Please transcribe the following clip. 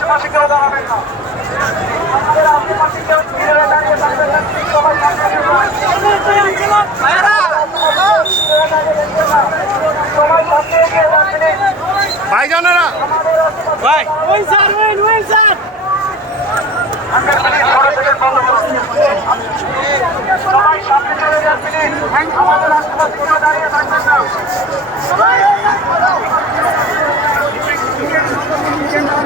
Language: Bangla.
আশেপাশে কেউ দাঁড়াবেন না। আমাদের আশেপাশে কেউ ঘিরে দাঁড়িয়ে থাকবেন না। সবাই সামনে সবাই সামনে এগিয়ে যাচ্ছেন। ভাইজানেরা ভাই ওই স্যার ওই স্যার সবাই সামনে চলে যাচ্ছেন। আমাদের আশেপাশে কেউ দাঁড়িয়ে থাকবেন না।